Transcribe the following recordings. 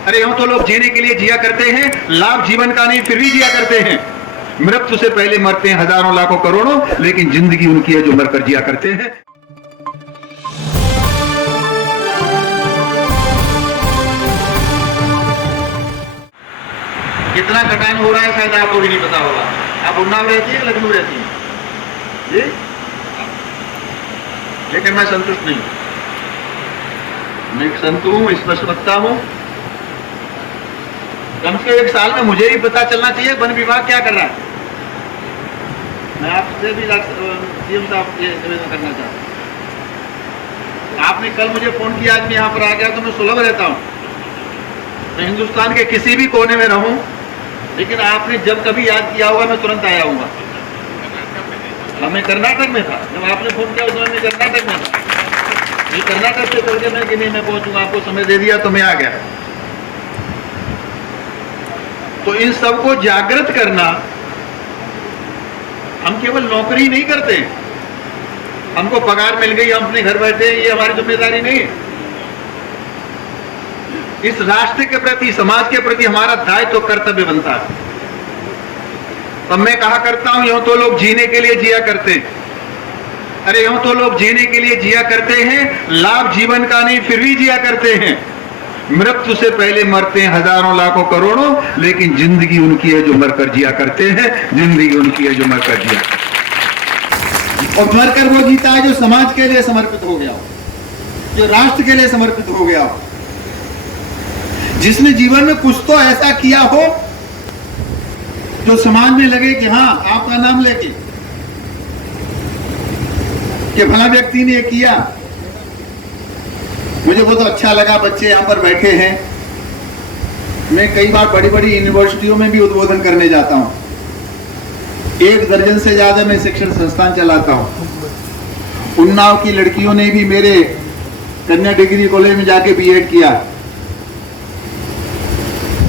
अरे यूं तो लोग जीने के लिए जिया करते हैं, लाभ जीवन का नहीं फिर भी जिया करते हैं। मृत्यु से पहले मरते हैं हजारों लाखों करोड़ों, लेकिन जिंदगी उनकी है जो मरकर जिया करते हैं। कितना कटान हो रहा है शायद आपको भी नहीं पता होगा। आप उन्नाव रहती है, लखनऊ रहती है जी, लेकिन मैं संतुष्ट नहीं हूं। मैं एक संत हूं, स्पष्ट वक्ता हूं। कम से एक साल में मुझे ही पता चलना चाहिए वन विभाग क्या कर रहा है। मैं आपसे भी सीएम साहब ये निवेदन करना चाहता हूं। आपने कल मुझे फोन किया, आज मैं यहाँ पर आ गया तो मैं सुलभ रहता हूँ। मैं हिंदुस्तान के किसी भी कोने में रहूं, लेकिन आपने जब कभी याद किया होगा मैं तुरंत आया हूँगा। मैं कर्नाटक में था जब आपने फोन किया, उस समय मैं कर्नाटक में था। ये कर्नाटक से करके मैं कि नहीं मैं पहुंचूंगा, आपको समय दे दिया तो मैं आ गया। तो इन सबको जागृत करना, हम केवल नौकरी नहीं करते, हमको पगार मिल गई हम अपने घर बैठे, ये हमारी जिम्मेदारी नहीं है। इस राष्ट्र के प्रति, समाज के प्रति हमारा दायित्व तो कर्तव्य बनता है। तब मैं कहा करता हूं, यूं तो लोग जीने के लिए जिया करते हैं। अरे यूं तो लोग जीने के लिए जिया करते हैं, लाभ जीवन का नहीं फिर भी जिया करते हैं। मृत्यु से पहले मरते हैं हजारों लाखों करोड़ों, लेकिन जिंदगी उनकी है जो मरकर जिया करते हैं। जिंदगी उनकी है जो मरकर जिया, और मरकर वो जीता है जो समाज के लिए समर्पित हो गया हो, जो राष्ट्र के लिए समर्पित हो गया हो, जिसने जीवन में कुछ तो ऐसा किया हो जो समाज में लगे कि हाँ आपका नाम लेके कि भला व्यक्ति ने किया। मुझे बहुत अच्छा लगा, बच्चे यहाँ पर बैठे हैं। मैं कई बार बड़ी बड़ी यूनिवर्सिटियों में भी उद्बोधन करने जाता हूँ। 1 दर्जन से ज्यादा मैं शिक्षण संस्थान चलाता हूँ। उन्नाव की लड़कियों ने भी मेरे कन्या डिग्री कॉलेज में जाके बीएड किया।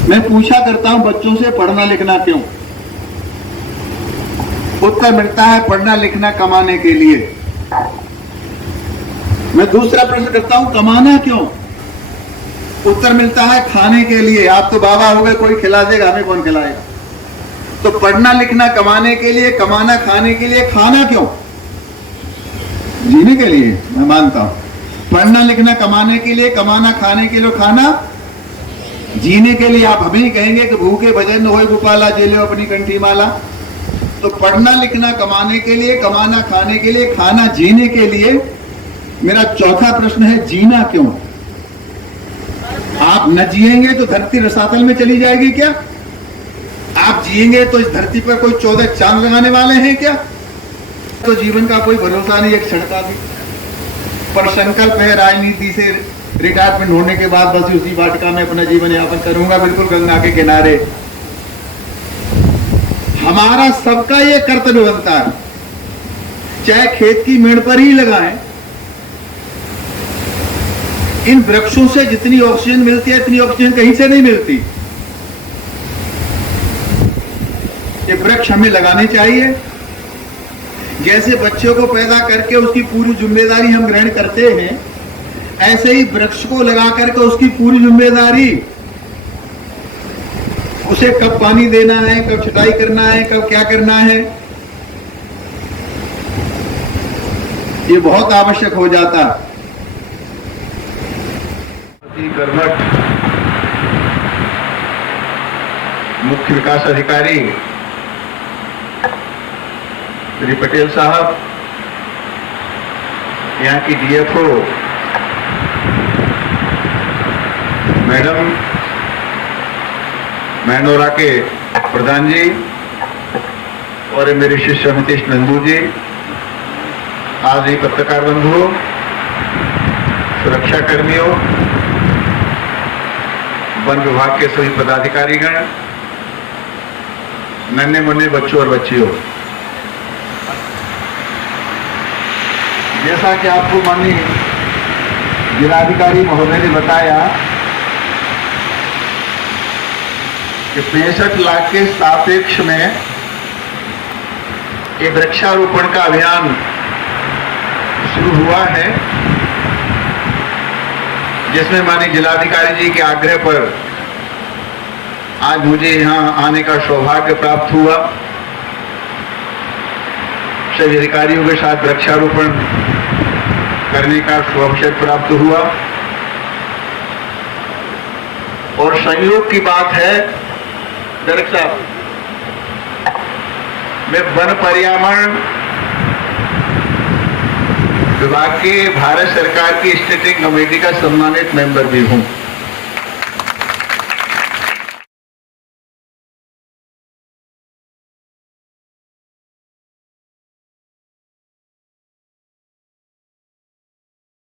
मैं पूछा करता हूँ बच्चों से, पढ़ना लिखना क्यों? उत्तर मिलता है पढ़ना लिखना कमाने के लिए। मैं दूसरा प्रश्न करता हूं, कमाना क्यों? उत्तर मिलता है खाने के लिए। आप तो बाबा हो गए, कोई खिला देगा, हमें कौन खिलाएगा? तो पढ़ना लिखना कमाने के लिए, कमाना खाने के लिए, खाना क्यों? जीने के लिए। मैं मानता हूं पढ़ना लिखना कमाने के लिए, कमाना खाने के लिए, खाना जीने के लिए। आप हमें कहेंगे कि भूखे भजन होए गोपाला, जेले अपनी कंठी माला। तो पढ़ना लिखना कमाने के लिए, कमाना खाने के लिए, खाना जीने के लिए। मेरा चौथा प्रश्न है, जीना क्यों? आप न जिएंगे तो धरती रसातल में चली जाएगी क्या? आप जिएंगे तो इस धरती पर कोई 14 चांद लगाने वाले हैं क्या? तो जीवन का कोई भरोसा नहीं, एक क्षण का भी। पर संकल्प है राजनीति से रिटायरमेंट होने के बाद बस उसी वाटिका में अपना जीवन यापन करूंगा, बिल्कुल गंगा के किनारे। हमारा सबका ये कर्तव्य बनता है, चाहे खेत की मेड़ पर ही लगाएं। इन वृक्षों से जितनी ऑक्सीजन मिलती है, इतनी ऑक्सीजन कहीं से नहीं मिलती। ये वृक्ष हमें लगाने चाहिए। जैसे बच्चों को पैदा करके उसकी पूरी जिम्मेदारी हम ग्रहण करते हैं, ऐसे ही वृक्ष को लगा करके उसकी पूरी जिम्मेदारी, उसे कब पानी देना है, कब छटाई करना है, कब क्या करना है, ये बहुत आवश्यक हो जाता। कर्मठ मुख्य विकास अधिकारी श्री पटेल साहब, यहाँ की डीएफओ मैडम, मैनोरा के प्रधान जी, और मेरे शिष्य नितेश नंदू जी, आदि पत्रकार बंधुओं, सुरक्षा कर्मियों, वन विभाग के सभी पदाधिकारीगण, नन्हे मुन्ने बच्चों और बच्चियों, जैसा कि आपको माननीय जिलाधिकारी महोदय ने बताया कि 65 लाख के सापेक्ष में ये वृक्षारोपण का अभियान शुरू हुआ है, जिसमें माननीय जिलाधिकारी जी के आग्रह पर आज मुझे यहाँ आने का सौभाग्य प्राप्त हुआ। सभी अधिकारियों के साथ वृक्षारोपण करने का अवसर प्राप्त हुआ और संयोग की बात है डायरेक्टर साहब, मैं वन पर्यावरण विभाग के भारत सरकार की स्टैटिक कमेटी का सम्मानित मेंबर भी हूं।